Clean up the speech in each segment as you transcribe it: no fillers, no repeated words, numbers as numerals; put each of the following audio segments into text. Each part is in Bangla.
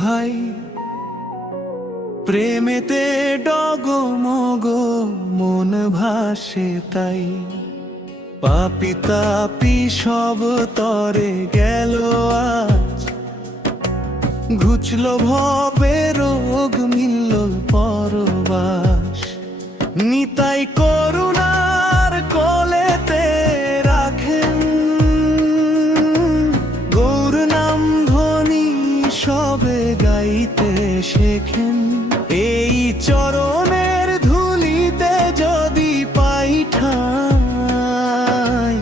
ভাই, প্রেমেতে ডগমগ মন ভাসে তাই। পাপি তাপি সব তরে গেল আজ, ঘুচল ভবে রোগ মিলল পরবাস। নিতাই করুণার কোলেতে রাখেন, গৌর নাম ধ্বনি সবে গাইতে শেখেন। এই চরণের ধুলিতে যদি পাই ঠাঁই,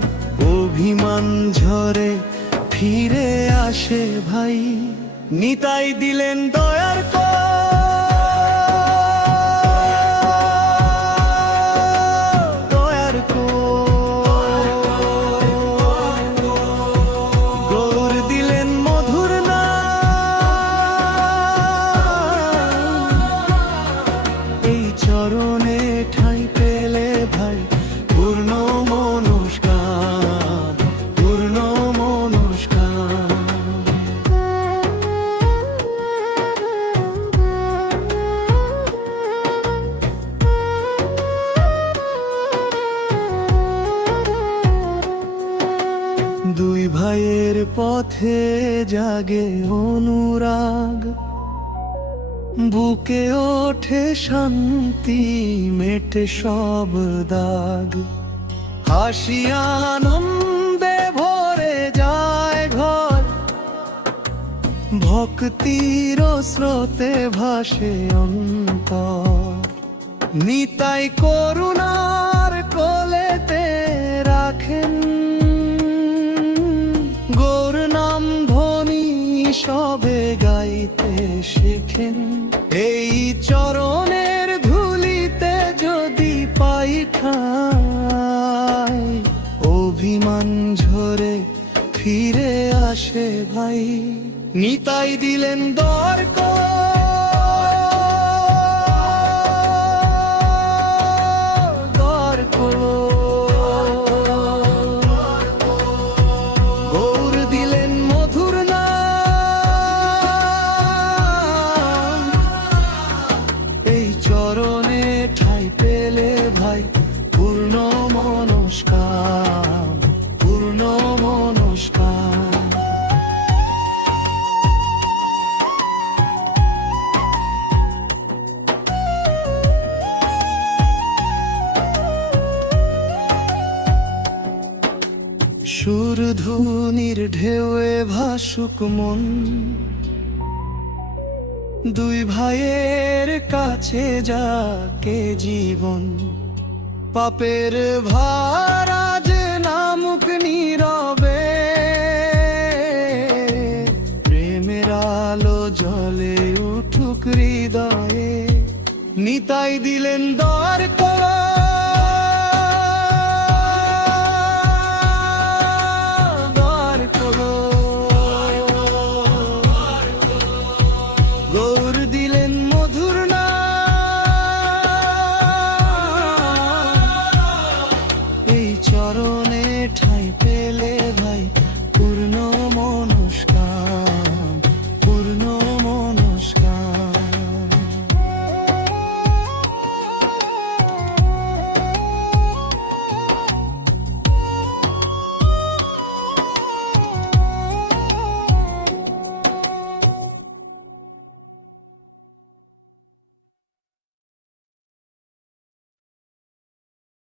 অভিমান ঝরে ফিরে আসে ভাই। নিতাই দিলেন দয়ার দয়ার গৌর দিলেন মধুর নাম। এই চরণে ঠাঁই পেলে ভাই পূর্ণ মনস্কাম, পূর্ণ মনস্কাম। দুই ভাইয়ের পথে জাগে অনুরাগ, বুকে ওঠে শান্তি, মেটে সব দাগ। হাসি আনন্দে ভরে যায় ঘর, ভক্তির স্রোতে ভাসে অন্তর। নিতাই করুণার কোলেতে রাখেন, গৌর নাম ধ্বনি সবে গাইতে শেখেন। এই চরণের ধুলিতে যদি পাই ঠাঁই, অভিমান ঝরে ফিরে আসে ভাই। নিতাই দিলেন দ্বারক দ্বারক, গৌর দিলেন মধুর নাম। এই চরণে ঠাঁই পেলে ভাই পূর্ণ মনস্কাম, পূর্ণ মনস্কাম। সুর ধুনির ঢেউয়ে ভাসুক মন, দুই ভাইয়ের কাছে যাকে জীবন। পাপের ভার আজ নামুক নীরবে, প্রেমের আলো জ্বলে উঠুক হৃদয়ে। নিতাই দিলেন দ্বারক দ্বারক, গৌর দিলেন মধুর নাম। এই চরণে ঠাঁই পেলে ভাই